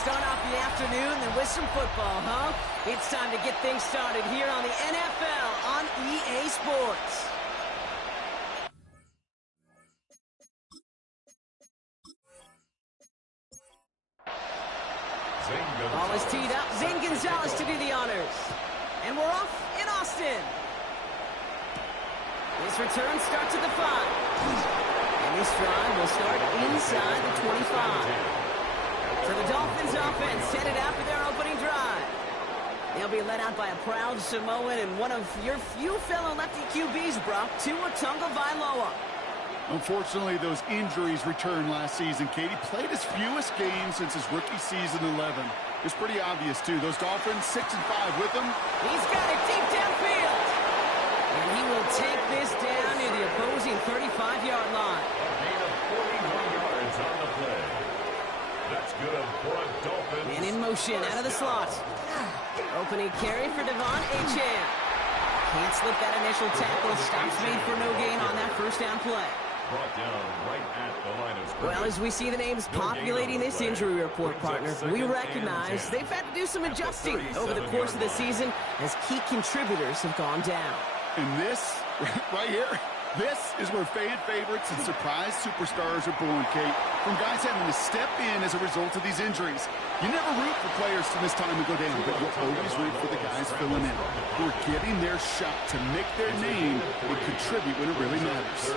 start off the afternoon then with some football, huh? It's time to get things started here on the NFL on EA Sports. Ball is teed up. Zane Gonzalez to do the honors. And we're off in Austin. This return starts at the 5. And this drive will start inside the 25. So the Dolphins offense headed out for their opening drive. They'll be led out by a proud Samoan and one of your few fellow lefty QBs, Brock, Tua Tagovailoa. Unfortunately, those injuries returned last season. Katie played his fewest games since his rookie season 11. It's pretty obvious, too. Those Dolphins, 6-5 with him. He's got it deep downfield. And he will take this down near the opposing 35-yard line. A gain of 41 yards on the play. That's good for a Dolphins. And in motion out of the slot. Opening carry for Devon Achane. Can't slip that initial tackle. Stops made for no gain on that first down play. Brought down right at the line of scrimmage. Well, as we see the names populating this injury report, partner, we recognize they've had to do some adjusting over the course of the season as key contributors have gone down. And this, right here, this is where fan favorites and surprise superstars are born, Kate. From guys having to step in as a result of these injuries. You never root for players to miss time and go down, but you'll always root for the guys filling in, who are getting their shot to make their name and contribute when it really matters.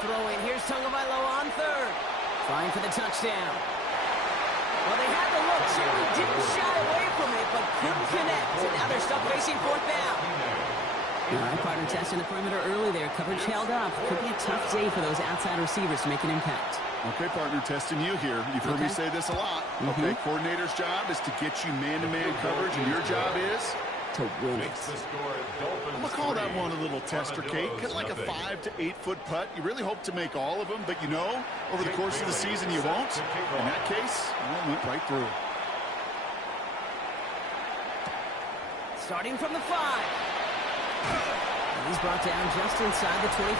Throw in, here's Tagovailoa on third. Trying for the touchdown. Well, they had the look, certainly didn't shy away from it, but couldn't connect. And now they're stuck facing fourth down. All right, partner testing the perimeter early there. Coverage held up. Could be a tough day for those outside receivers to make an impact. Okay, partner, testing you here. You've heard me say this a lot. Okay, coordinator's job is to get you man-to-man coverage, and your job is to win it. I'm going to call that one a little tester, Kate. Kind of like a 5 to 8 foot putt. You really hope to make all of them, but you know, over the course of the season, you won't. In that case, you went right through. Starting from the 5. He's brought down just inside the 25.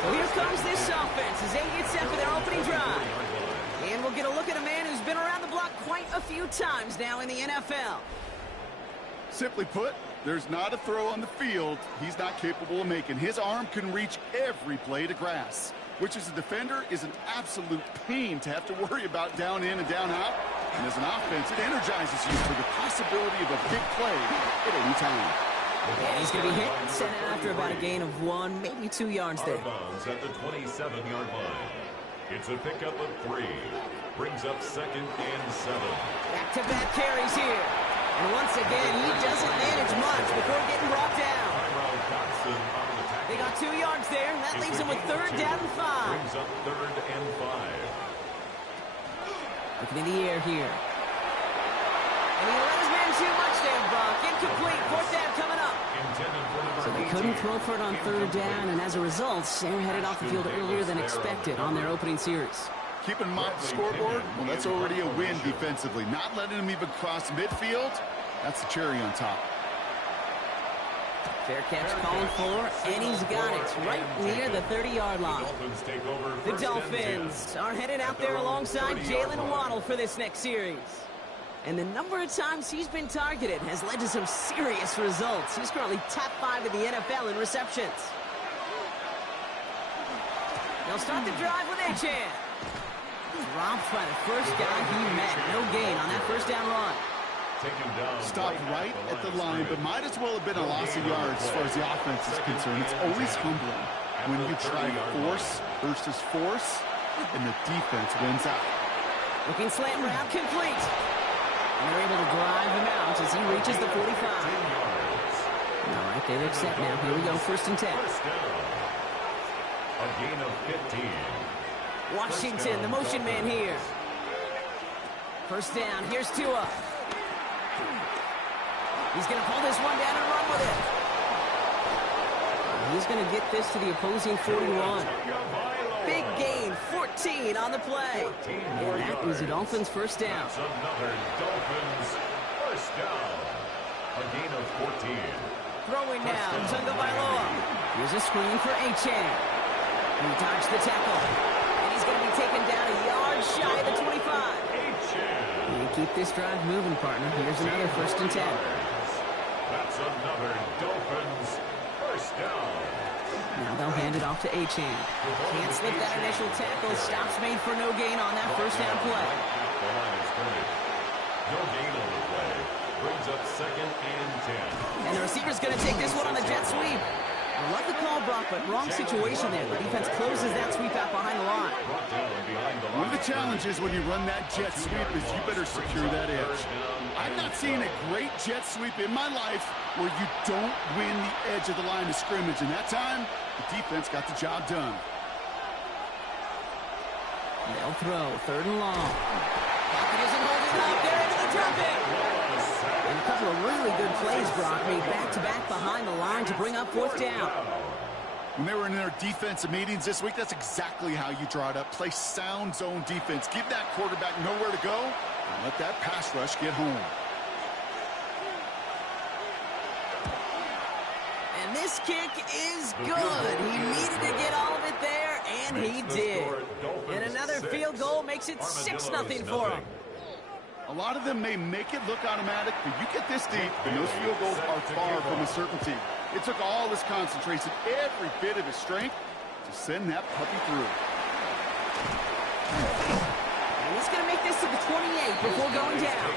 So here comes this offense as they get set for their opening drive. And we'll get a look at a man who's been around the block quite a few times now in the NFL. Simply put, there's not a throw on the field he's not capable of making. His arm can reach every blade of grass, which as a defender is an absolute pain to have to worry about down in and down out. And as an offense, it energizes you for the possibility of a big play at any time. And he's going to be hit and sent out after about a gain of 1, maybe 2 yards there. Bounds at the 27-yard line. It's a pickup of 3. Brings up 2nd and 7. Back-to-back carries here. And once again, he doesn't manage much before getting brought down. They got 2 yards there. That leaves him with 3rd down and 5. Brings up 3rd and 5. Looking in the air here. And he let his man too much there, Brock. Incomplete. 4th down coming up. So they couldn't throw for it on 3rd down, and as a result, they're headed off the field earlier than expected on their opening series. Keep in mind the scoreboard, well, that's already a win defensively. Not letting him even cross midfield, that's the cherry on top. Fair catch called for, and he's got it right near the 30-yard line. The Dolphins are headed out there alongside Jalen Waddle for this next series. And the number of times he's been targeted has led to some serious results. He's currently top 5 in the NFL in receptions. They'll start the drive with Achane. Dropped by the first guy he met. No gain on that first down run. Stopped right at the line, but might as well have been a loss of yards as far as the offense is concerned. It's always humbling when you try force versus force, and the defense wins out. Looking slant route complete. And they're able to drive him out as he reaches the 45. All right, they look set now. Here we go, 1st and 10. A gain of 15. Washington, the motion man here. 1st down, here's Tua. He's going to pull this one down and run with it. He's going to get this to the opposing 41. Big gain, 14 on the play. And that was the Dolphins' 1st down. That's another Dolphins 1st down. A gain of 14. Throwing now, Tagovailoa. Here's a screen for Achane. He dodged the tackle. And he's going to be taken down a yard shy of the 25. You keep this drive moving, partner. Here's another 1st and 10. That's another Dolphins first down. Now they'll hand it off to A-Chain. Can't slip that initial tackle. Stops made for no gain on that 1st down play. The line is scrimmage. No gain on the play. Brings up 2nd and 10. And the receiver's going to take this one on the jet sweep. I love the call, Brock, but wrong situation there. The defense closes that sweep out behind the line. One of the challenges when you run that jet sweep is you better secure that edge. I've not seen a great jet sweep in my life where you don't win the edge of the line of scrimmage. And that time, the defense got the job done. They'll throw 3rd and long. Pocket isn't holding up. They're into the drop it. And a couple of really good plays, Brock, made back-to-back behind the line to bring up 4th down. When they were in their defensive meetings this week, that's exactly how you draw it up. Play sound zone defense. Give that quarterback nowhere to go, and let that pass rush get home. And this kick is good. He needed to get all of it there, and he did. And another field goal makes it 6-0 for him. A lot of them may make it look automatic, but you get this deep, and those field goals are far from a certainty. It took all his concentration, every bit of his strength, to send that puppy through. And he's going to make this to the 28 before going down.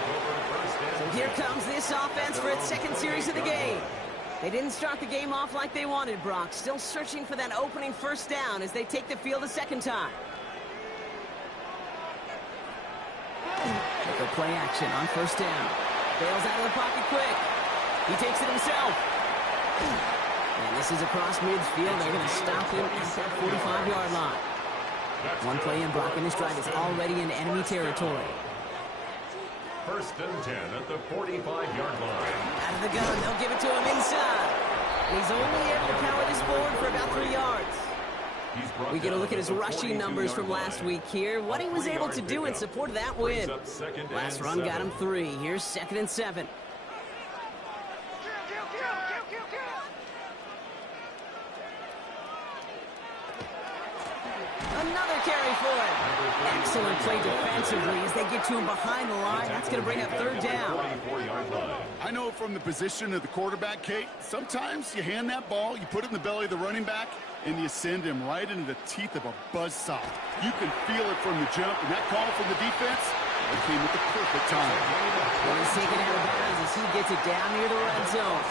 So here comes this offense for its 2nd series of the game. They didn't start the game off like they wanted, Brock. Still searching for that opening 1st down as they take the field a 2nd time. Take a play action on 1st down. Bails out of the pocket quick. He takes it himself. And this is across midfield. They're going to stop him at that 45-yard line. One play in, Brock, and this drive is already in enemy territory. 1st and 10 at the 45-yard line. Out of the gun, they'll give it to him inside. And he's only able to power this forward for about 3 yards. We get a look at his rushing numbers from last week here. What he was able to do in support of that win. Last run got him 3. Here's 2nd and 7. Another carry for him. Excellent play defensively as they get to him behind the line. That's going to bring up 3rd down. I know from the position of the quarterback, Kate, sometimes you hand that ball, you put it in the belly of the running back, and you send him right into the teeth of a buzzsaw. You can feel it from the jump, and that call from the defense, it came at the perfect time. Well, he's taken out of bounds as he gets it down near the red zone.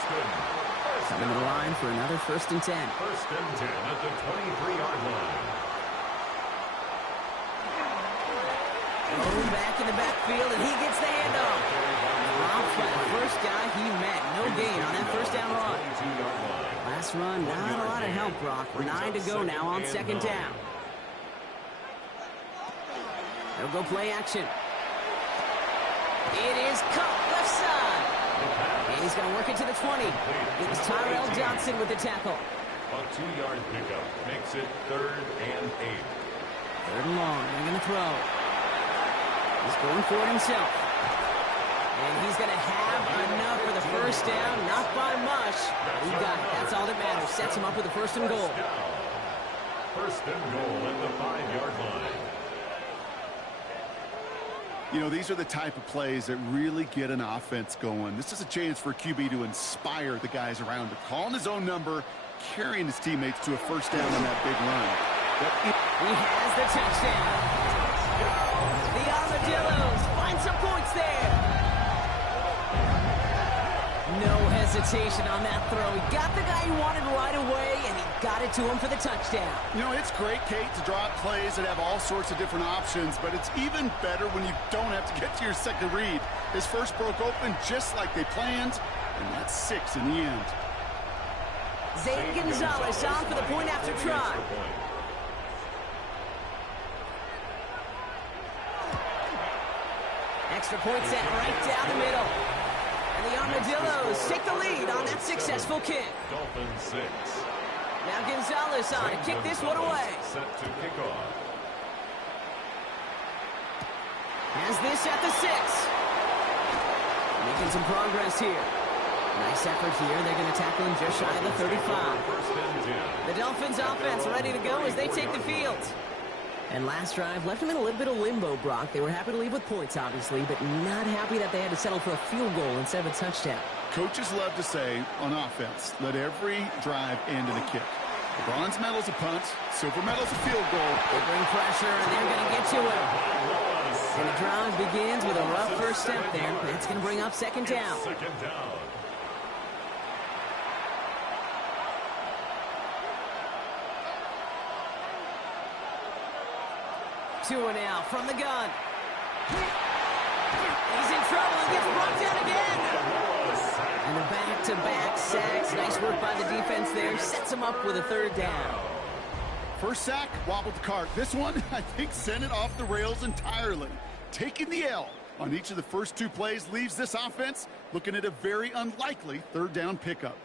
Coming to the line for another 1st and 10. 1st and 10 at the 23-yard line. Thrown back in the backfield, and he gets the handoff. Drops by the 1st guy he met. No gain on that 1st down run. Last run, not a lot of help, Brock. 9 to go now on 2nd down. They'll go play action. It is cut left side. And he's going to work it to the 20. It was Tyrell Johnson with the tackle. A 2-yard pickup makes it 3rd and 8. 3rd and long. They're going to throw. He's going for it himself. And he's going to have enough for the 1st down. Not by much. He got it. That's all that matters. Sets him up with a 1st and goal. 1st and goal at the 5-yard line. You know, these are the type of plays that really get an offense going. This is a chance for QB to inspire the guys around him. Calling his own number, carrying his teammates to a 1st down on that big run. He has the touchdown. The Armadillos find some points there. No hesitation on that throw. He got the guy he wanted right away, and he got it to him for the touchdown. You know, it's great, Kate, to draw up plays that have all sorts of different options, but it's even better when you don't have to get to your 2nd read. His 1st broke open just like they planned, and that's 6 in the end. Zane Gonzalez on for the point after try. Extra point set right down the middle. And the Armadillos take the lead on that successful kick. Dolphins 6. Now Gonzalez on to kick this one away. Set to kick off. Has this at the 6. Making some progress here. Nice effort here. They're going to tackle him just shy of the 35. The Dolphins offense ready to go as they take the field. And last drive left them in a little bit of limbo, Brock. They were happy to leave with points, obviously, but not happy that they had to settle for a field goal instead of a touchdown. Coaches love to say, on offense, let every drive end in a kick. The bronze medal's a punt, silver medal's a field goal. They bring pressure, and they're going to get to him. And the drive begins with a rough first step there. That's going to bring up second down. Second down. Tua now from the gun. He's in trouble and gets brought down again. And the back-to-back sacks. Nice work by the defense there. Sets him up with a third down. First sack, wobbled the cart. This one, I think, sent it off the rails entirely. Taking the L on each of the first two plays leaves this offense looking at a very unlikely third down pickup.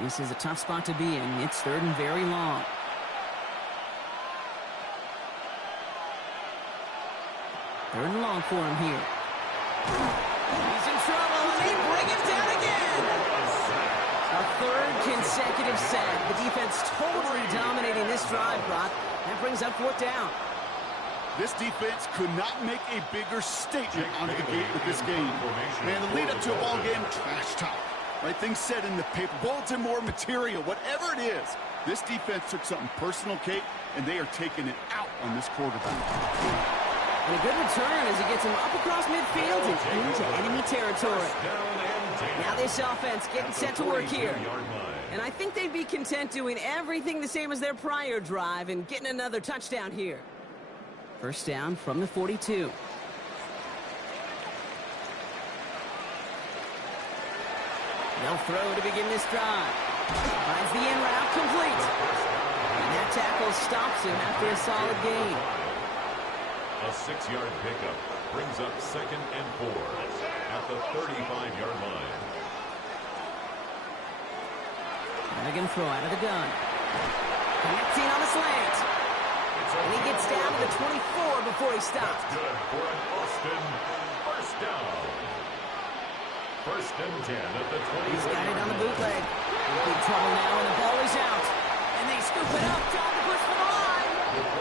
This is a tough spot to be in. It's third and very long. Third and long for him here. He's in trouble, and they bring him down again. A third consecutive sack. The defense totally dominating this drive, Brock. That brings up fourth down. This defense could not make a bigger statement out of the gate with this game. Man, the lead up to a ball game, trash talk. Right things said in the paper, bulletin board material, whatever it is. This defense took something personal, Kate, and they are taking it out on this quarterback. And a good return as he gets him up across midfield and into enemy territory. Now this offense getting set to work here. And I think they'd be content doing everything the same as their prior drive and getting another touchdown here. First down from the 42. They'll throw to begin this drive. Finds the in route complete. And that tackle stops him after a solid gain. A 6-yard pickup brings up second and 4 at the 35-yard line. And they're going to throw out of the gun. Connecting on the slant. And he gets down to the 24 before he stops. That's good for an Austin first down. First and 10 at the 20. He's got it on the bootleg. In big trouble now, and the ball is out. And they scoop it up. Time to push for the line.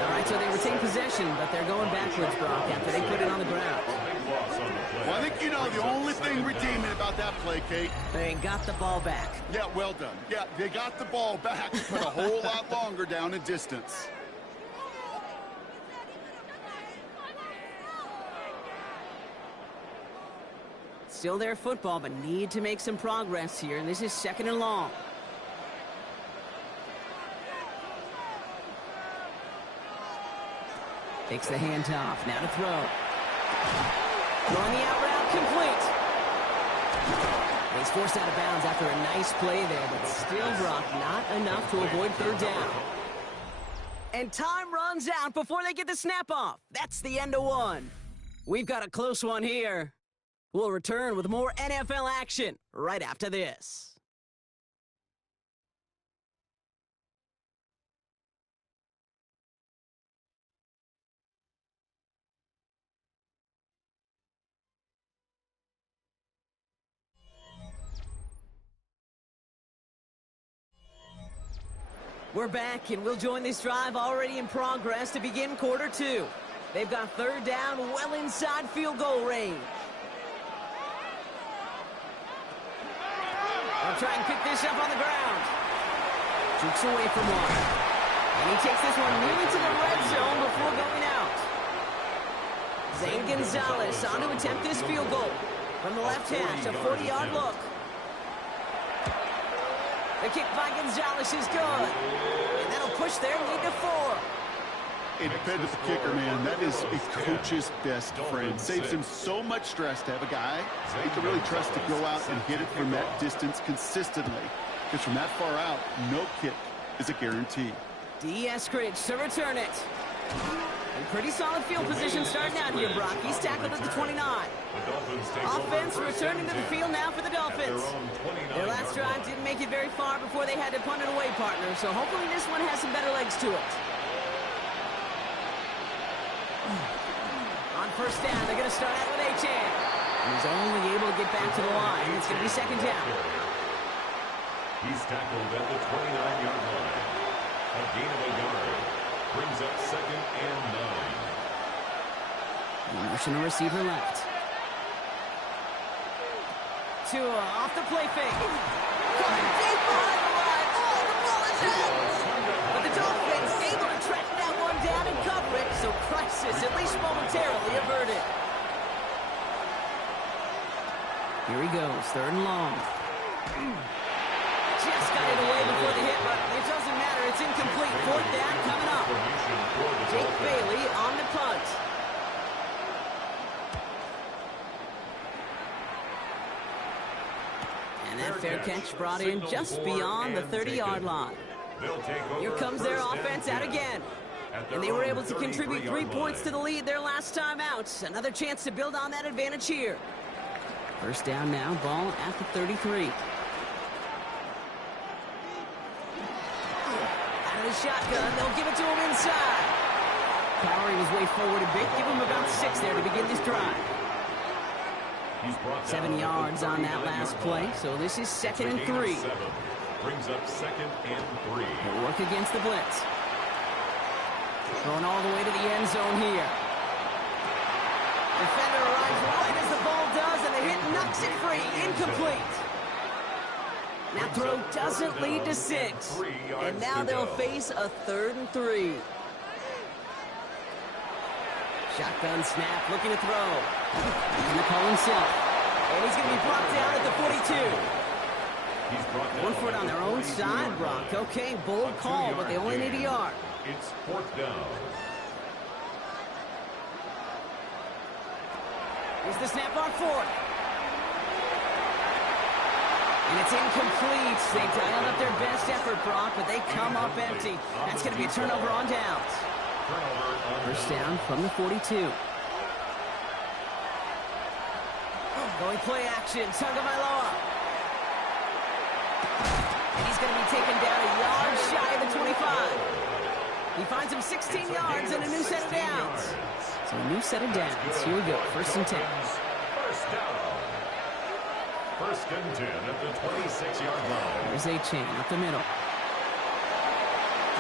All right, so they retain possession, but they're going backwards, Brock, after they put it on the ground. Well, I think you know the only thing redeeming about that play, Kate. They got the ball back. Yeah, well done. Yeah, they got the ball back, but a whole lot longer down in distance. Still their football, but need to make some progress here, and this is second and long. Takes the handoff, now to throw. Throwing the out route complete. He's forced out of bounds after a nice play there, but still, Brock, not enough to avoid third down. And time runs out before they get the snap off. That's the end of one. We've got a close one here. We'll return with more NFL action right after this. We're back, and we'll join this drive already in progress to begin quarter two. They've got third down well inside field goal range. They'll try and pick this up on the ground. Jukes away from one. And he takes this one nearly to the red zone before going out. Zane Gonzalez on to attempt this field goal. From the left hash, a 40-yard look. The kick by Gonzalez is good. And that'll push their lead to 4. Independent kicker, man, that is a coach's best friend. Saves him so much stress to have a guy he can really trust to go out and hit it from that distance consistently. Because from that far out, no kick is a guarantee. D. Eskridge to return it. In pretty solid field position starting out here, Brock. He's tackled at the 29. Offense returning to the field now for the Dolphins. Their last drive didn't make it very far before they had to punt it away, partner. So hopefully this one has some better legs to it. On first down, they're going to start out with Achane. And he's only able to get back to the line. It's going to be second down. He's tackled at the 29-yard line. A gain of a yard. Brings up second and 9. Motion a receiver left. Tua off the play fake. Going deep behind the line. Oh, the ball is out. But the Dolphins able to track that one down and cover it, so crisis at least momentarily averted. Here he goes, third and long. Just got it away before the hit, but it doesn't matter. It's incomplete. Fourth down coming up. Jake Bailey on the punt. And that fair catch brought in just beyond the 30-yard line. Here comes their offense out again. And they were able to contribute 3 points to the lead their last time out. Another chance to build on that advantage here. First down now, ball at the 33. Out of the shotgun, they'll give it to him inside. Powering his way forward a bit, give him about 6 there to begin this drive. 7 yards on that last play, so this is second and 3. Brings up second and 3. They'll work against the blitz. Going all the way to the end zone here. Defender arrives right as the ball does, and the hit knocks it free. Incomplete. That throw doesn't lead to 6. And now they'll face a 3rd and 3. Shotgun snap, looking to throw. And the call himself. And he's going to be brought down at the 42. 1 foot on their own side, Brock. Okay, bold call, but they only need a yard. It's 4th down. Here's the snap on 4th. And it's incomplete. They dialed up their best effort, Brock, but they come up empty. That's going to be a turnover on downs. First down from the 42. Going play action, Tagovailoa. And he's going to be taken down a yard shy of the 25. He finds him 16 yards and a new set of downs. So a new set of downs. Here we go, first and 10. First down. First and 10 at the 26-yard line. There's A-Chain up the middle.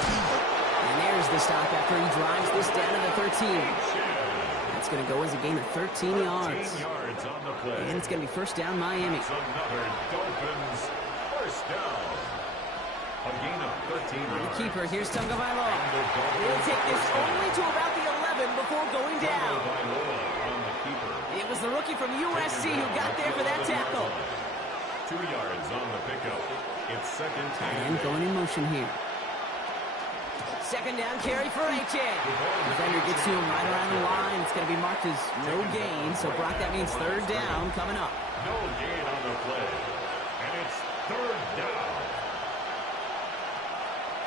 And there's the stop after he drives this down to the 13. That's going to go as a gain of 13 yards. On the play. And it's going to be first down Miami. It's another Dolphins first down. A gain of 13 On the yards. keeper, here's Tagovailoa. He'll take this only to about the 11 before going down. On the keeper. It was the rookie from USC who got there for that tackle. 2 yards on the pickup. It's second And going in motion here. Second down carry for A-Chain. Defender gets to him right around the line. It's going to be marked as no gain. So, Brock, that means third down coming up. No gain on the play. And it's third down.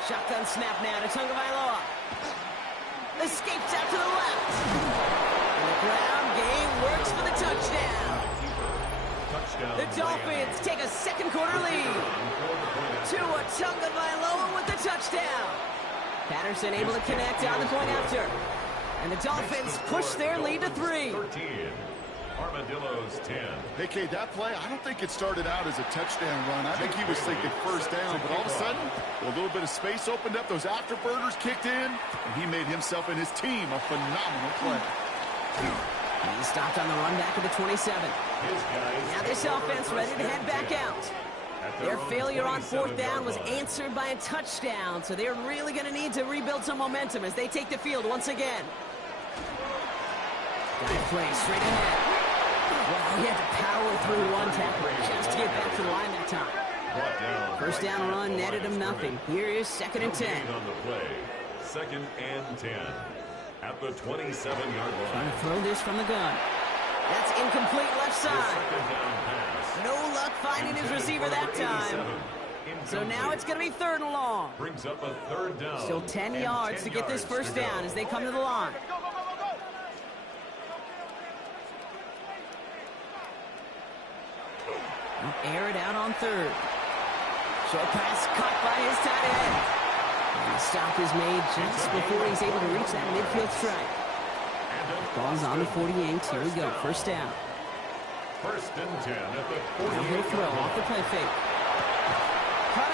Shotgun snap now to Tagovailoa. Escapes out to the left. And the ground game works for the touchdown. The Dolphins take a second quarter lead. Tua Tagovailoa with the touchdown. Patterson able to connect on the point after. And the Dolphins push their lead to 3. 13. Armadillos 10. Hey, Kate, that play, I don't think it started out as a touchdown run. I think he was thinking first down, but all of a sudden, a little bit of space opened up, those afterburners kicked in, and he made himself and his team a phenomenal play. He stopped on the run back of the 27. Now this offense ready to head back out. Their failure on fourth down was answered by a touchdown, so they're really going to need to rebuild some momentum as they take the field once again. Got play straight ahead. Well, he had to power through one tackle just to get back to the line that time. First down run netted him nothing. Here is second and 10. On the play. Second and 10 at the 27-yard line. Trying to throw this from the gun. That's incomplete left side. No luck finding his receiver that time. So now it's going to be third and long. Brings up a third down. Still 10 yards to get this first down as they come to the line. Air it out on third. Short pass caught by his tight end. And the stop is made just before he's able to reach that midfield strike. Ball's on the 48. Here we go. First down. First and 10 at the 48. Now he'll throw off the play fake. Cut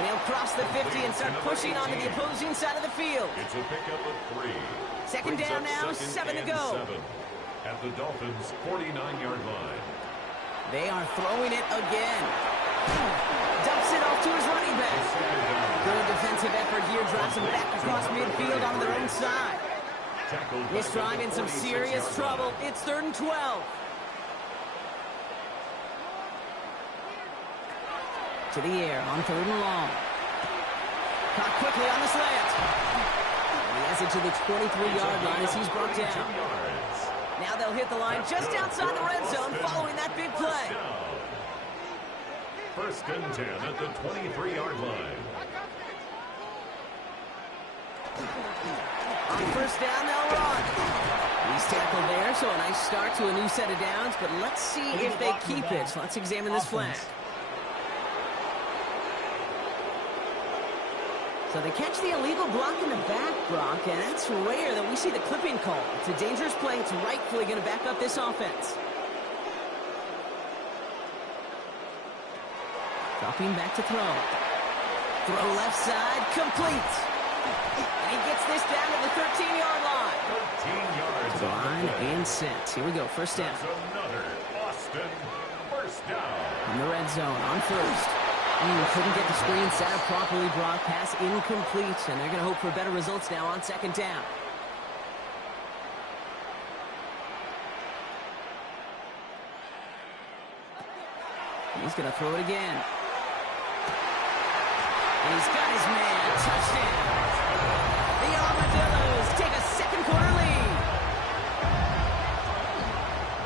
And he'll cross the 50 and start pushing onto the opposing side of the field. It's a pickup of 3. Second Brings down up now, second 7 to and go. 7 at the Dolphins' 49-yard line. They are throwing it again. Dumps it off to his running back. Good defensive effort here. Drives him back across midfield onto their own side. This drive in some serious trouble. It's 3rd and 12. To the air on 3rd and long. Caught quickly on the slant. He has it to the 23-yard line as he's brought down. Now they'll hit the line just outside the red zone following that big play. 1st and 10 at the 23-yard line. On 1st down, they'll run. He's tackled there, so a nice start to a new set of downs, but let's see if they keep it. So let's examine this flag. So they catch the illegal block in the back, Brock, and that's rare that we see the clipping call. It's a dangerous play. It's rightfully going to back up this offense. Dropping back to throw. Throw left side, complete. And he gets this down to the 13-yard line. 13 yards. Line and set. Here we go, 1st down. That's another Austin 1st down. In the red zone on 1st. Couldn't get the screen set up properly, Brock. Pass incomplete, and they're going to hope for better results now on 2nd down. He's going to throw it again. And he's got his man. Touchdown. The Armadillos take a 2nd quarter lead.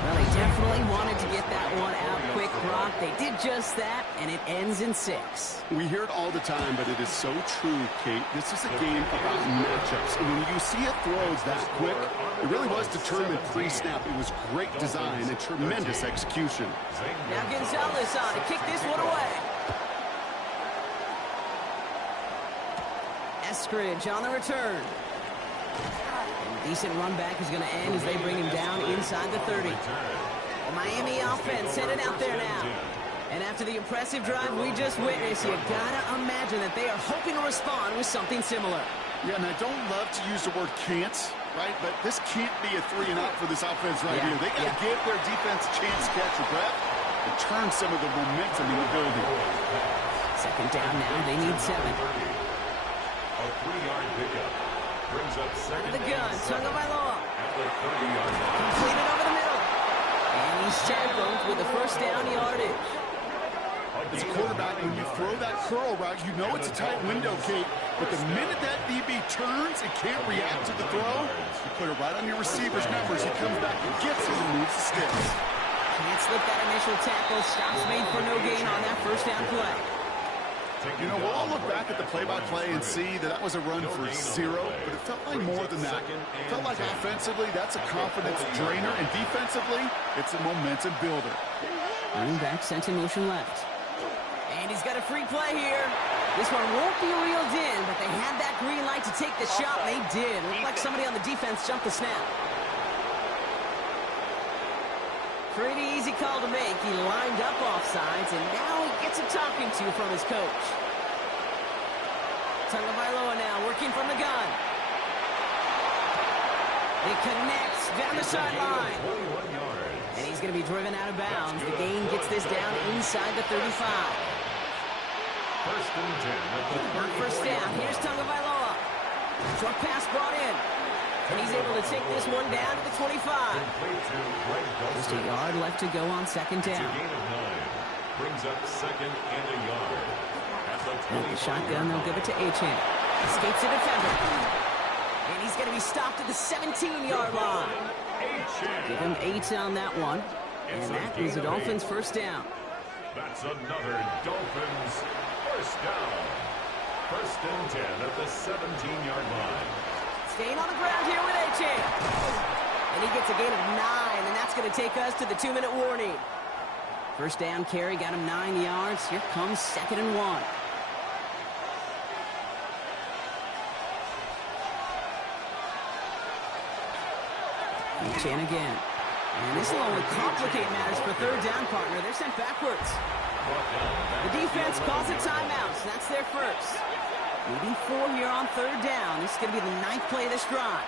Well, they definitely wanted to get that one out quick, Brock. They did just that, and it ends in 6. We hear it all the time, but it is so true, Kate. This is a game about matchups. And when you see it throws that quick, it really was determined pre-snap. It was great design and tremendous execution. Now Gonzalez on to kick this one away. Eskridge on the return. And decent run back is going to end as they bring him down inside the 30. The Miami offense headed out there now. And after the impressive drive we just witnessed, you gotta imagine that they are hoping to respond with something similar. Yeah, and I don't love to use the word can't, right? But this can't be a 3-and-out for this offense right here. They got to give their defense a chance to catch their breath and turn some of the momentum in the building. 2nd down now. They need 7. A 3-yard pickup brings up 2nd The gun, Tagovailoa. at the 30-yard line. Completed over the middle. And he's tackled with the 1st down yardage. As a quarterback, when you throw that curl route, you know it's a tight window, Kate. But the minute that DB turns and can't react to the throw, you put it right on your receiver's numbers. He comes back and gets it and moves the sticks. Can't slip that initial tackle. Stops made for no gain on that 1st down play. You know, we'll all look back at the play-by-play and see that was a run for 0, but it felt like more than that. It felt like offensively, that's a confidence drainer, and defensively, it's a momentum builder. Running back sent in motion left. And he's got a free play here. This one won't be reeled in, but they had that green light to take the shot, and they did. Looked like somebody on the defense jumped the snap. Pretty easy call to make. He lined up offsides, and now he gets a talking to from his coach. Tagovailoa now working from the gun. It connects down the sideline. And he's going to be driven out of bounds. The gain gets this down inside the 35. 1st and 10. 1st down. Here's Tagovailoa. Short pass brought in. And he's able to take this one down to the 25. Just a yard left to go on 2nd down. It's a gain of 9. Brings up 2nd and a yard. At With the shotgun, they'll give it to Achane. Escapes the defender. And he's going to be stopped at the 17-yard line. Give him 8 on that one. And that is the Dolphins' 1st down. That's another Dolphins 1st down. 1st and 10 at the 17-yard line. Staying on the ground here with Achane. And he gets a gain of 9, and that's going to take us to the 2-minute warning. 1st down carry got him 9 yards. Here comes 2nd and 1. Achane again. And this will only complicate matters for third down, partner. They're sent backwards. The defense calls a timeout, so that's their first. Needing 4 here on third down. This is going to be the 9th play of this drive.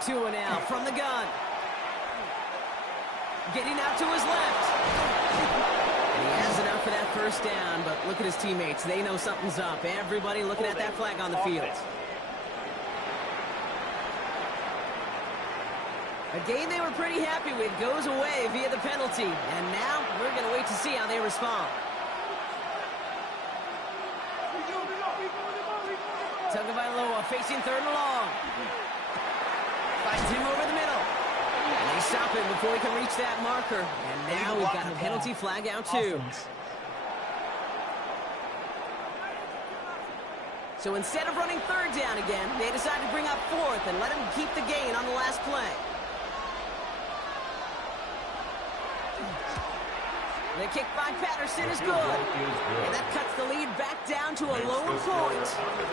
Tua now from the gun. Getting out to his left. And he has enough for that first down, but look at his teammates. They know something's up. Everybody looking at that flag on the field. A game they were pretty happy with goes away via the penalty. And now we're going to wait to see how they respond. Tagovailoa facing third and long. Finds him over the middle. And they stop him before he can reach that marker. And now we've got a penalty flag out too. So instead of running third down again, they decide to bring up fourth and let him keep the gain on the last play. The kick by Patterson is good. And that cuts the lead back down to a lone point.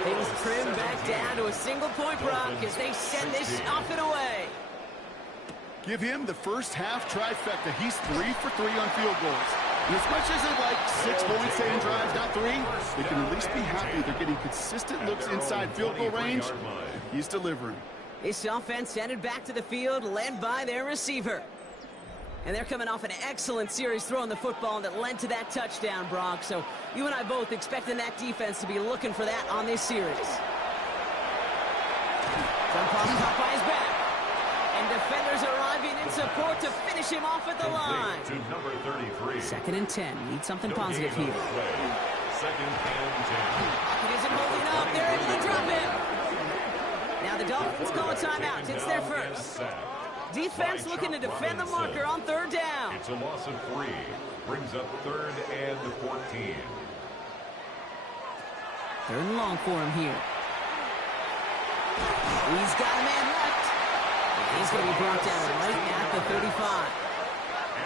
Things trim back down to a single point, Brock, as they send this off and away. Give him the first half trifecta. He's 3 for 3 on field goals. And as much as they like 6 points to end drives, not 3, they can at least be happy they're getting consistent looks inside field goal range. He's delivering. This offense headed back to the field, led by their receiver. And they're coming off an excellent series throwing the football that led to that touchdown, Brock. So you and I both expecting that defense to be looking for that on this series. Jump off Popeye's back. And defenders arriving in support to finish him off at the line. To number 33. 2nd and 10. Need something positive here. 2nd and 10. Pocket isn't holding up. They're able to drop him. Now the Dolphins call a timeout. It's their first. Defense looking to defend the marker on third down. It's a loss of 3. Brings up 3rd and 14. 3rd and long for him here. He's got a man left. He's going to be brought down right at the 35.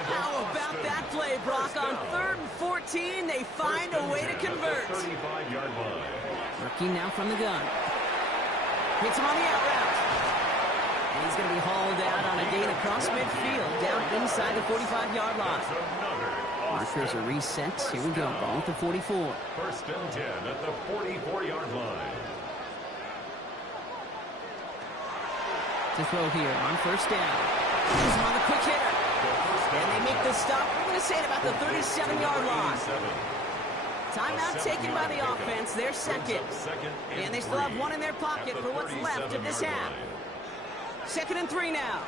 How about that play, Brock? On 3rd and 14, they find a way to convert. 35-yard line. Rookie now from the gun. Hits him on the out route. And he's going to be hauled out on a gain across midfield, down inside the 45-yard line. Markers are reset. Here we go. Ball at the 44. 1st and 10 at the 44-yard line. To throw here on first down. He's on the quick hitter. And they make the stop. We're going to say it about the 37-yard line. Timeout taken by the offense. They're second. And they still have one in their pocket for what's left of this half. 2nd and 3 now.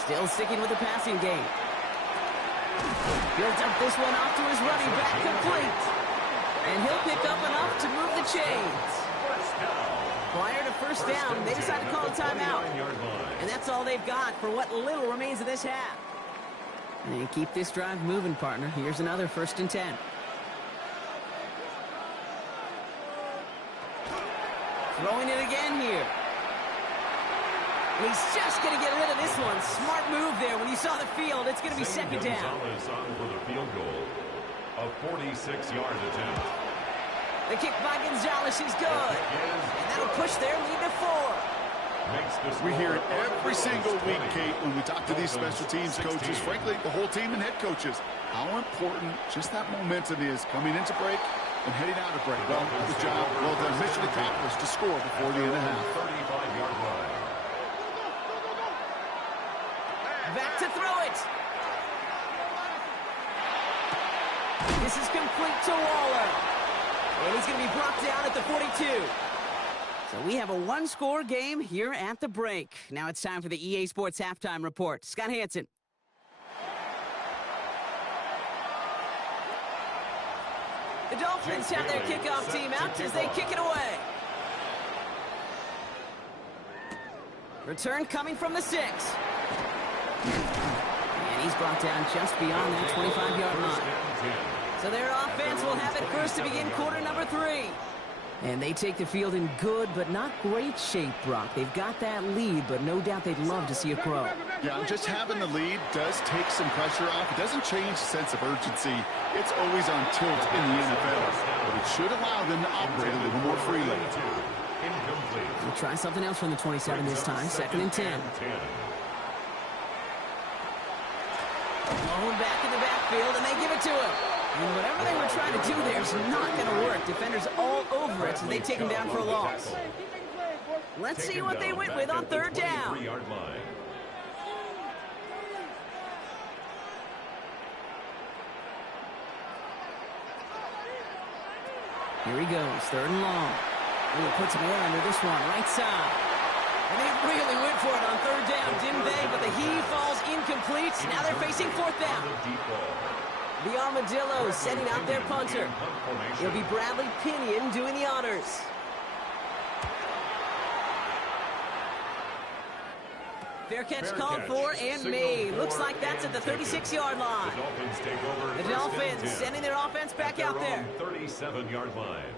Still sticking with the passing game. He'll dump this one off to his running back, complete. And he'll pick up enough to move the chains. Prior to first down, they decide to call a timeout. And that's all they've got for what little remains of this half. And they keep this drive moving, partner. Here's another 1st and 10. Throwing it again here. And he's just going to get rid of this one. Smart move there. When you saw the field, it's going to be 2nd down. Gonzalez on for the field goal. A 46-yard attempt. The kick by Gonzalez is good. And that'll push their lead to 4. We hear it every single week, Kate, when we talk to these special teams coaches, frankly, the whole team and head coaches, how important just that momentum is coming into break and heading out of break. Well, good job. Well done. Mission accomplished to score before the end of the half. 35-yard line. Back to throw it. This is complete to Waller. And he's going to be brought down at the 42. So we have a one-score game here at the break. Now it's time for the EA Sports Halftime Report. Scott Hansen. The Dolphins have their kickoff team out as they kick it away. Return coming from the 6. And he's brought down just beyond that 25-yard line. So their offense will have it first to begin quarter number 3. And they take the field in good but not great shape, Brock. They've got that lead, but no doubt they'd love to see it grow. Yeah, just having the lead does take some pressure off. It doesn't change the sense of urgency. It's always on tilt in the NFL. But it should allow them to operate a little more freely. Incomplete. We'll try something else from the 27 this time. Second and 10. Going back in the backfield, and they give it to him. And whatever they were trying to do there is not going to work. Defenders all over it, so they take him down for a loss. Let's see what they went with on third down. Here he goes, third and long. He puts some air under this one, right side. And they really went for it on third down, didn't they? But the heave falls incomplete. Now they're facing fourth down. The Armadillos sending out their punter. It'll be Bradley Pinion doing the honors. Fair catch called for and made. Looks like that's at the 36-yard line. The Dolphins sending their offense back out there. 37-yard line.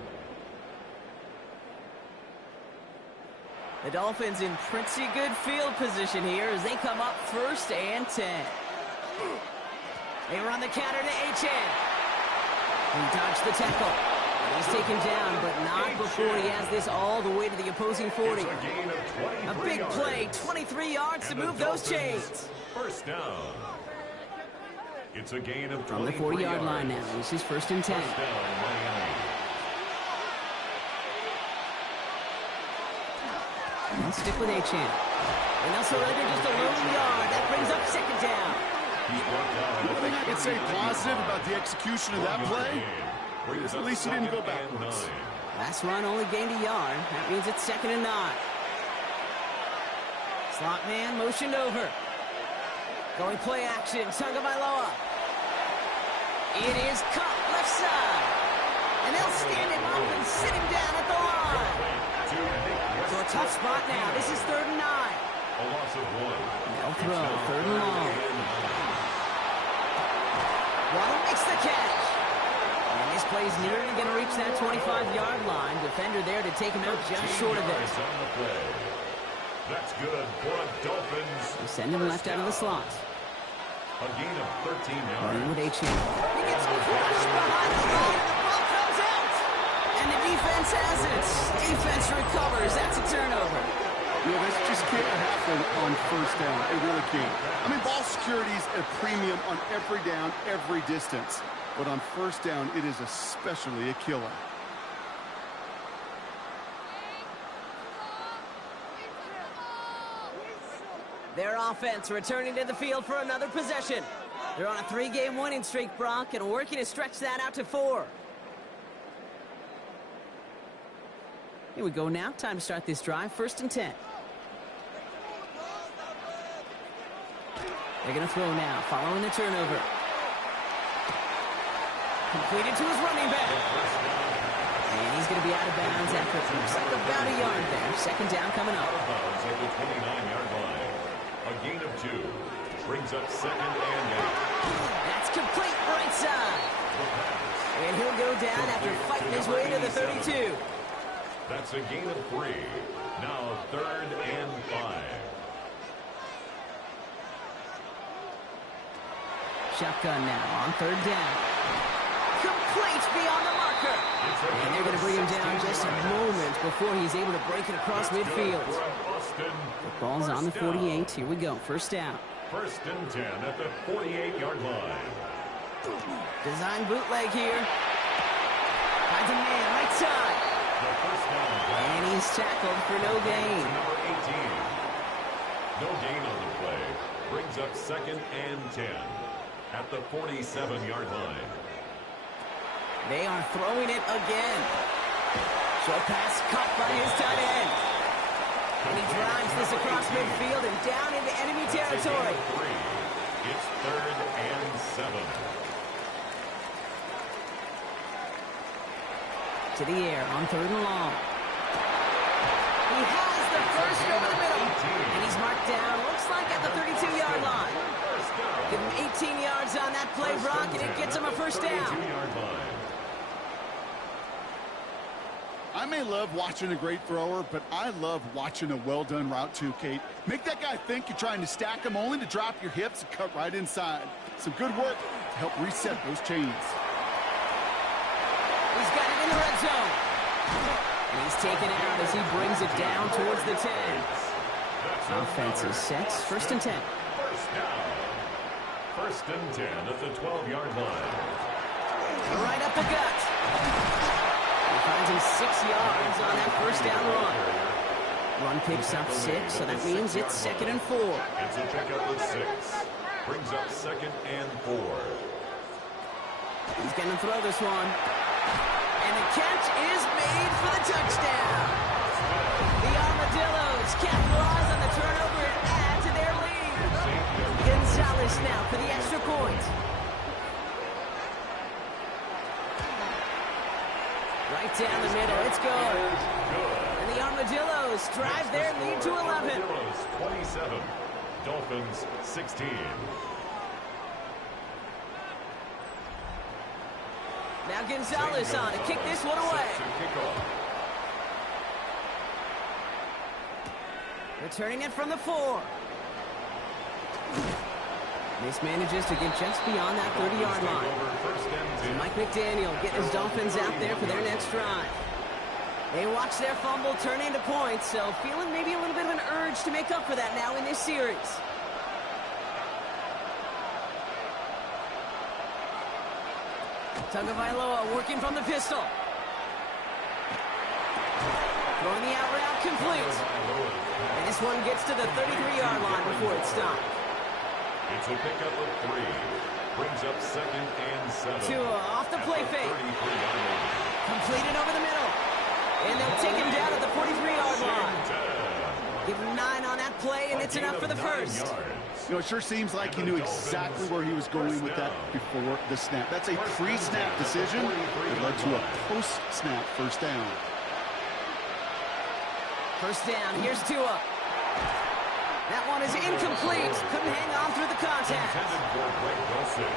The Dolphins in pretty good field position here as they come up first and 10. They run the counter to H.N. He dodged the tackle. He's taken down, but not before he has this all the way to the opposing 40. A big play, 23 yards to move those chains. First down. It's a gain of 23 from the 40-yard line now. This is first and 10. First down, Miami. Let's stick with H.N. And they'll surrender just a lone yard. That brings up second down. One thing I can say positive about the execution of that play is at least he didn't go backwards. Last run only gained a yard. That means it's second and 9. Slot man motioned over. Going play action. Tagovailoa. It is caught left side. And they'll stand him up and sit him down at the line. So a tough spot now. This is third and 9. A loss of 1. They'll throw. Third and long. Waddle makes the catch. And this play's nearly going to reach that 25-yard line. Defender there to take him out just short of it. That's good for a Dolphins. They send him left out of the slot. A gain of 13 yards. Running with H.N. He gets crushed behind the line, and the ball comes out. And the defense has it. Defense recovers. That's a turnover. Yeah, this just can't happen on first down. It really can't. I mean, ball security is a premium on every down, every distance. But on first down, it is especially a killer. Their offense returning to the field for another possession. They're on a 3-game winning streak, Brock, and working to stretch that out to 4. Here we go now. Time to start this drive. First and 10. They're going to throw now, following the turnover. Completed to his running back. And he's going to be out of bounds after it looks like about a yard there. Second down coming up. Out of bounds at the 29-yard line. A gain of 2. Brings up second and 8. That's complete right side. And he'll go down after fighting his way to the 32. That's a gain of 3. Now third and 5. Shotgun now on third down. Complete beyond the marker. And they're going to bring him down just a moment before he's able to break it across midfield. The ball's on the 48. Here we go. First down. First and 10 at the 48-yard line. Design bootleg here. Finds a man right side. And he's tackled for no gain. Number 18. No gain on the play. Brings up second and 10 at the 47-yard line. They are throwing it again. Short pass caught by his tight end. And he drives this across midfield and down into enemy territory. It's third and 7. To the air on third and long. He has the first over the middle. And he's marked down, looks like at the 32-yard line. Give him 18 yards on that play, Brock, and it gets him a first down. I may love watching a great thrower, but I love watching a well-done route too, Kate. Make that guy think you're trying to stack him only to drop your hips and cut right inside. Some good work to help reset those chains. He's got it in the red zone. And he's taken out as he brings it down towards the 10. Offense is set. 1st and 10. First down. 1st and 10 at the 12-yard line. Right up the gut. He finds him 6 yards on that 1st down run. Run picks up 6, so that means it's 2nd and 4. It's a pickup of 6. Brings up 2nd and 4. He's going to throw this one. And the catch is made for the touchdown. The Armadillos capitalize on the turnover and add to their lead. Gonzalez now for the extra point. Right down the middle. It's good. And the Armadillos drive their lead to 11. Armadillos 27. Dolphins 16. Now Gonzalez on to kick this one away. Returning it from the 4. Mismanages to get just beyond that 30-yard line. And Mike McDaniel getting his Dolphins out there for their next drive. They watch their fumble turn into points, so feeling maybe a little bit of an urge to make up for that now in this series. Tagovailoa working from the pistol. Throwing the out route complete. And this one gets to the 33-yard line before it's stopped. It's a pickup of 3. Brings up 2nd and 7. Tua off the play fake. Completed over the middle. And they'll take him down at the 43-yard line. Give him 9 on that play, and it's enough for the first. You know, it sure seems like he knew exactly where he was going with that before the snap. That's a pre-snap decision that led to a post-snap 1st down. 1st down, here's Tua. That one is incomplete. Couldn't hang on through the contact.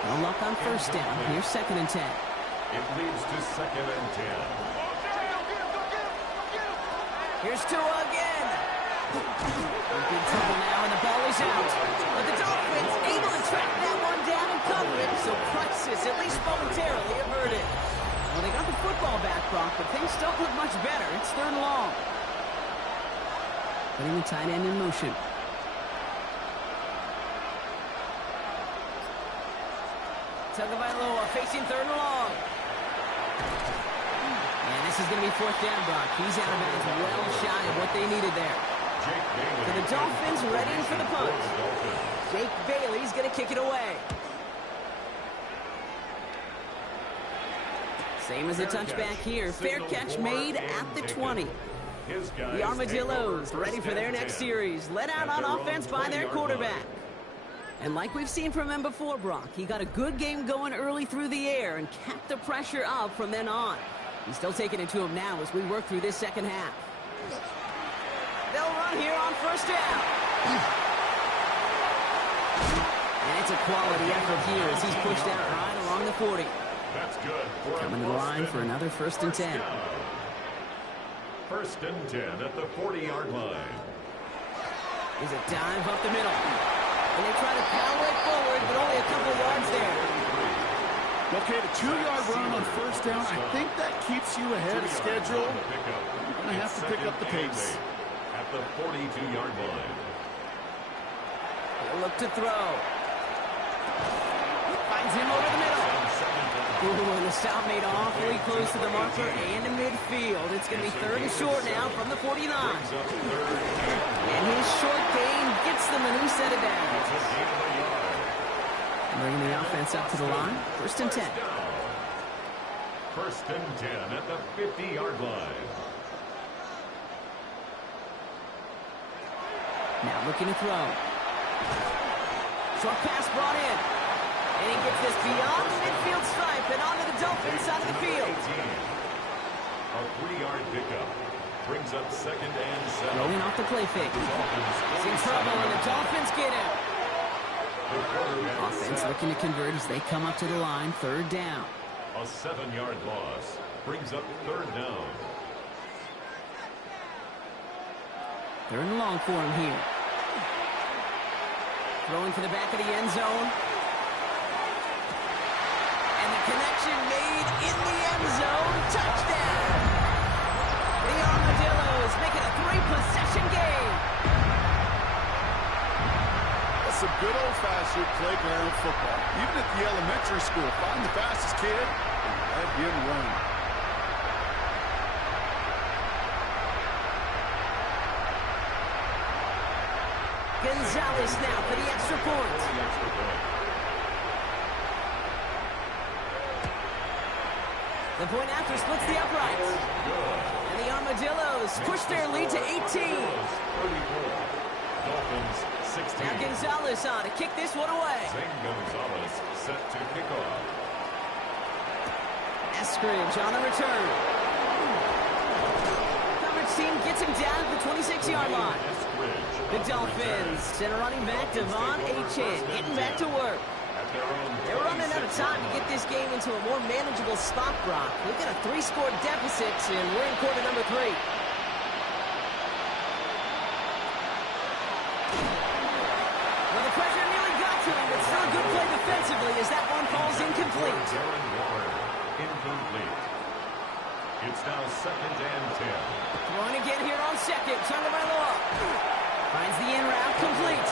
No luck on 1st down. Here's 2nd and 10. It leads to 2nd and 10. Here's Tua again. In big trouble now, and the ball is out. But the Dolphins able to track that one down and cover it, so crisis, at least momentarily, averted. Well, they got the football back, Brock, but things don't look much better. It's 3rd and long. Putting the tight end in motion. Tagovailoa facing 3rd and long. And this is going to be 4th down, Brock. He's out of bounds, well shy of what they needed there. So the Dolphins ready for the punt. Jake Bailey's going to kick it away. Same as a touchback here. Fair catch made at the 20. The Armadillos ready for their next series. Led out on offense by their quarterback. And like we've seen from him before, Brock, he got a good game going early through the air and kept the pressure up from then on. He's still taking it to him now as we work through this 2nd half. They'll run here on 1st down. And it's a quality effort here as he's pushed out right along the 40. That's good. Coming to the line for another 1st and 10. 1st and 10 at the 40-yard line. There's a dive up the middle. And they try to power it forward, but only a couple of yards there. Okay, the 2-yard run on 1st down, I think that keeps you ahead of schedule. You're going to have to pick up the pace. At the 42-yard line. He'll look to throw. Finds him over the middle. Ooh, and the stop made awfully close to the marker and to midfield. It's going to be 3rd and short now from the 49. And his short gain gets them a new set of downs. Bringing the offense up to the line. 1st and 10. 1st and 10 at the 50-yard line. Now looking to throw. Short pass brought in. And he gets this beyond the midfield stripe and onto the Dolphins side of the field. A 3-yard pickup. Brings up 2nd and 7. Rolling off the play fake. He's in trouble and the Dolphins get him. Offense looking to convert as they come up to the line. 3rd down. A 7-yard loss. Brings up 3rd down. 3rd and long for him here. Throwing to the back of the end zone. And the connection made in the end zone. Touchdown! The should playground football. Even at the elementary school, find the fastest kid and let him run. Gonzalez now for the extra point. The point after splits the uprights. And the Armadillos push their lead to 18. Dolphins 16. Now Gonzalez on to kick this one away. Zane Gonzalez set to kick off. Eskridge on the return. Coverage team gets him down at the 26-yard line. The Dolphins send a running back, Devon Achin, getting back to work. They're running out of time to get this game into a more manageable spot, Brock. We've got a 3-score deficit, and we're in quarter number 3. Well, the pressure nearly got to him, but still a good play defensively as that one falls incomplete. Incomplete. It's now 2nd and 10. Throwing again here on second. Tagovailoa finds the in route complete.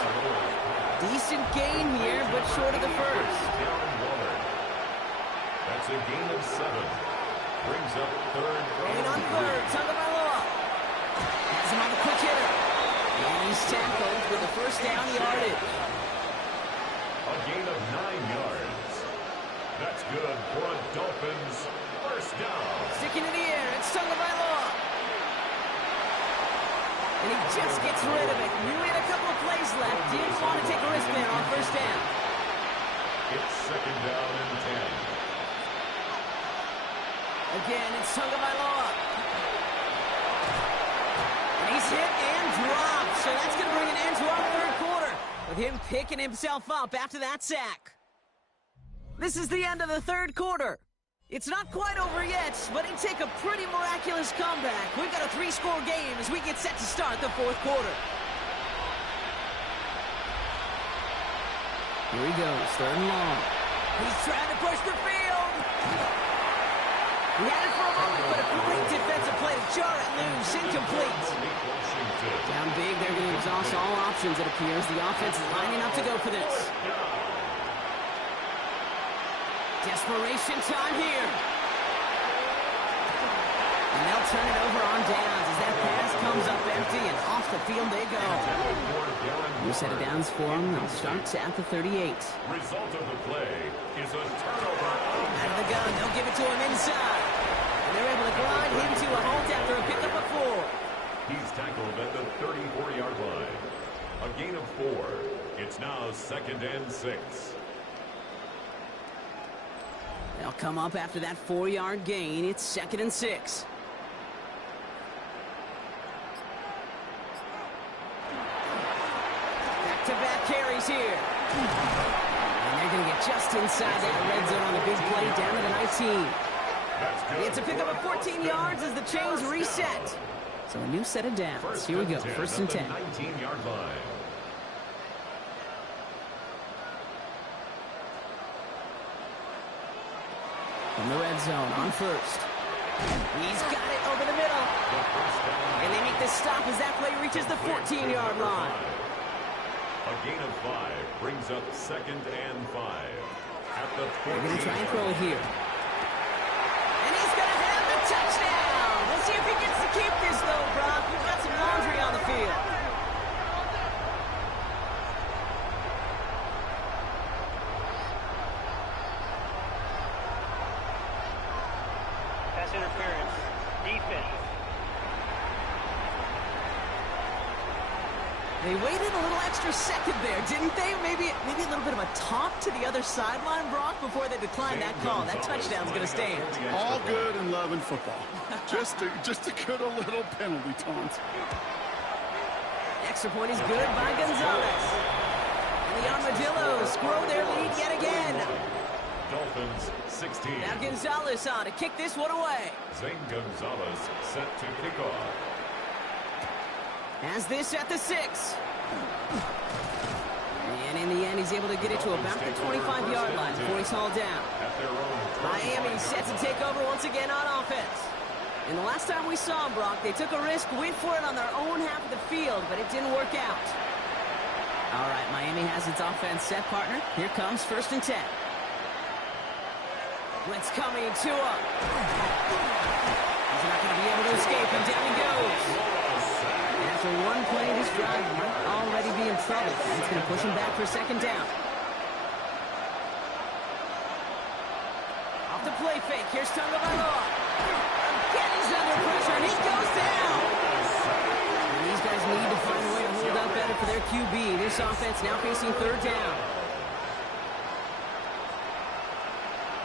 Decent gain here, but short of the first. That's a gain of 7. Brings up 3rd. Throwing on 3rd. Tagovailoa has him on the quick hitter. And he's tackled with the first down yardage. A gain of 9 yards. That's good for a Dolphins first down. Sticking in the air. It's Tagovailoa. And he just gets rid of it. Knew he had a couple of plays left. Didn't want to take a risk there on first down. It's 2nd down and 10. Again, it's Tagovailoa. And he's hit and dropped. So that's going to bring an end to our 3rd quarter, with him picking himself up after that sack. This is the end of the 3rd quarter. It's not quite over yet, but it'd take a pretty miraculous comeback. We've got a 3-score game as we get set to start the 4th quarter. Here he goes, 3rd and long. He's trying to push the field. He had it for a moment, but a great defensive play to jar it loose, incomplete. Down big, they're going to exhaust all options, it appears. The offense is lining up to go for this. Desperation time here. And they'll turn it over on downs as that pass comes up empty and off the field they go. New set of downs for them. They'll start at the 38. Result of the play is a turnover. Out of the gun, they'll give it to him inside. And they're able to grind him to a halt after a pickup of 4. He's tackled at the 34-yard line. A gain of 4. It's now 2nd and 6. They'll come up after that 4-yard gain. It's 2nd and 6. Back-to-back carries here. And they're going to get just inside that red zone on a big play down to the 19. It's a pickup of 14 yards as the chains reset. So a new set of downs. Here we go, 1st and 10. 19-yard line. From the red zone on 1st. He's got it over the middle. And they make the stop as that play reaches the 14-yard line. A gain of 5 brings up 2nd and 5. At the 14. They're going to try and throw it here. And he's going to have the touchdown. We'll see if he gets to keep this, though, Brock. We've got some laundry on the field. Interference. Defense. They waited a little extra second there, didn't they? Maybe a little bit of a talk to the other sideline, Brock, before they declined that call. That touchdown's going to stand. All good in love and football. just a good a little penalty taunt. Extra point is good by Gonzalez. And the Armadillos grow their lead yet again. Dolphins 16. Now Gonzalez on to kick this one away. Zane Gonzalez set to kick off. Has this at the 6. And in the end, he's able to get it to about the 25-yard line before he's hauled down. Miami set to take over once again on offense. And the last time we saw them, Brock, they took a risk, went for it on their own half of the field, but it didn't work out. All right, Miami has its offense set, partner. Here comes 1st and 10. Blitz coming to him. He's not going to be able to escape, and down he goes. And after one play, this drive might already be in trouble. And it's going to push him back for 2nd down. Off the play fake. Here's Tagovailoa. Again, he's under pressure, and he goes down. And these guys need to find a way to hold up better for their QB. This offense now facing 3rd down.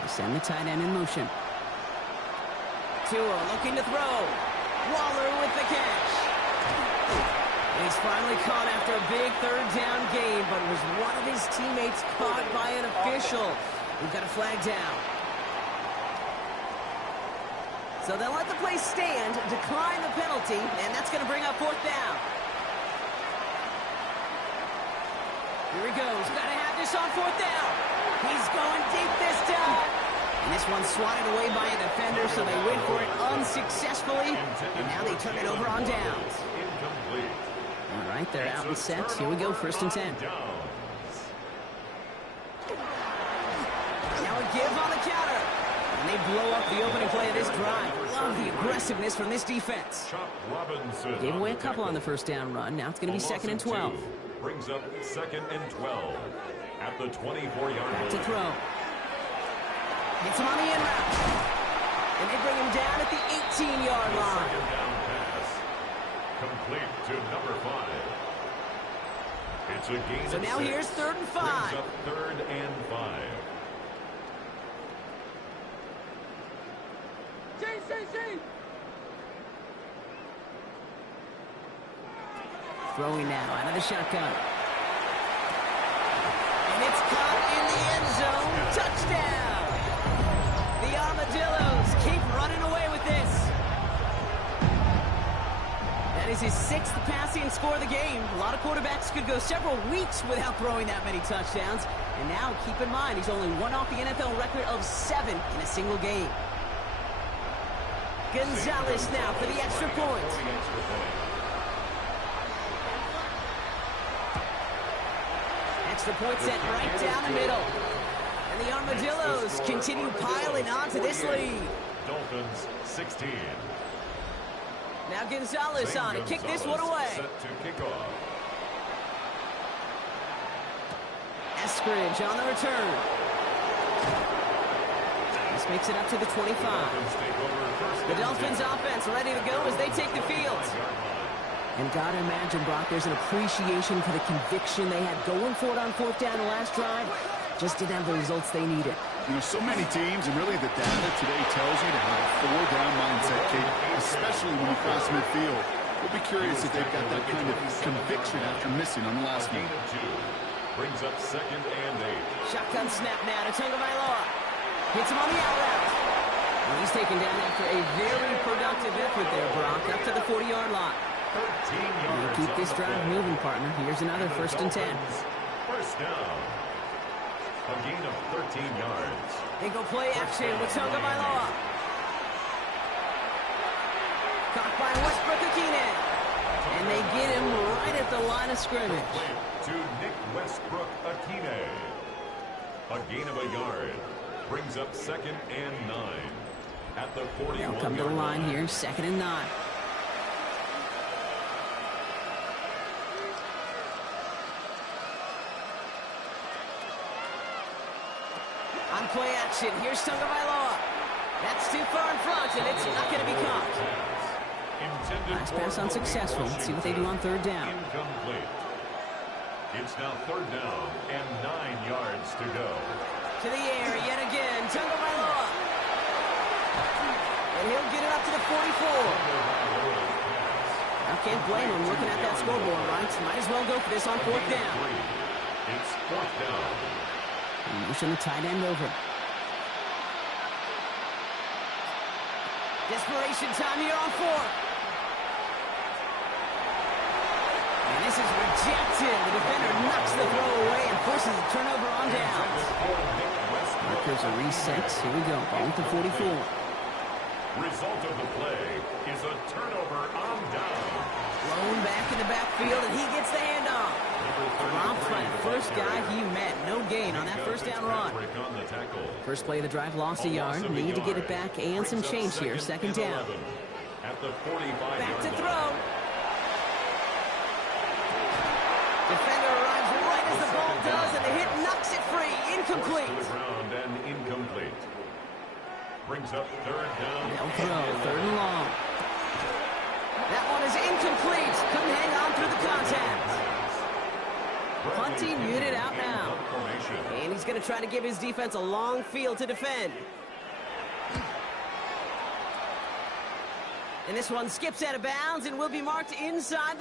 Send the tight end in motion. Tua looking to throw. Waller with the catch. And he's finally caught after a big 3rd down game, but was one of his teammates caught by an official. We've got a flag down. So they'll let the play stand, decline the penalty, and that's going to bring up 4th down. Here he goes. Got to have this on 4th down. He's going deep this time. And this one's swatted away by a defender, so they went for it unsuccessfully. And now they turn it over on downs. All right, they're out and set. Here we go, 1st and 10. Now a give on the counter. And they blow up the opening play of this drive. Love the aggressiveness from this defense. Gave away a couple on the 1st down run. Now it's going to be 2nd and 12. Brings up 2nd and 12 at the 24-yard line. To throw. Gets him on the in route. And they bring him down at the 18-yard line. 2nd down pass. Complete to number 5. It's a gain So of now 6. here's 3rd and 5. Brings up 3rd and 5. Throwing now out of the shotgun. And it's caught in the end zone. Touchdown! The Armadillos keep running away with this. That is his 6th passing score of the game. A lot of quarterbacks could go several weeks without throwing that many touchdowns. And now, keep in mind, he's only one off the NFL record of 7 in a single game. Gonzalez now for the extra point. Extra point set right down the middle. And the Armadillos continue piling on to this lead. Dolphins 16. Now Gonzalez on to kick this one away. Set to kick off. Eskridge on the return. This makes it up to the 25. The Dolphins offense ready to go as they take the field. And gotta imagine, Brock, there's an appreciation for the conviction they had going for it on 4th down the last drive. Just didn't have the results they needed. You know, so many teams, and really the data today tells you to have a 4-down mindset, Kate, especially when you cross midfield. We'll be curious if they've got that kind of conviction after missing on the last one. Brings up 2nd and 8. Shotgun snap now to Tagovailoa. Hits him on the out route. And he's taken down after a very productive effort there, Brock, up to the 40-yard line. 13 yards. And keep this drive moving, partner. Here's another 1st and 10. 1st down. A gain of 13 yards. They go play action with Tagovailoa. Caught by Westbrook-Akine. And they get him right at the line of scrimmage. To Nick Westbrook-Akine. A gain of a yard. Brings up 2nd and 9. At the 41-yard line. They'll come to the line here, 2nd and 9. On play action, here's Tagovailoa. That's too far in front, and it's not going to be caught. Last pass unsuccessful. Let's see what they do on 3rd down. Incomplete. It's now 3rd down and 9 yards to go. To the air yet again, Tagovailoa. And he'll get it up to the 44. I can't blame him looking at that scoreboard, right? Might as well go for this on 4th down. It's 4th down. Motion the tight end over. Desperation time here on 4th. And this is rejected. The defender knocks the throw away and forces a turnover on downs. Markers are reset. Here we go. Ball at the 44. Result of the play is a turnover on down. Blown back in the backfield, and he gets the handoff. Drop first guy he met. No gain on that first down run. First play of the drive, lost a yard. Need to get it back and some change here. Second down. Back to throw. Defender arrives right as the ball does, and the hit knocks it free. Incomplete. Brings up third down. They'll throw, third and long. That one is incomplete. Couldn't hang on through the contact. Punting unit out now. And he's going to try to give his defense a long field to defend. And this one skips out of bounds and will be marked inside.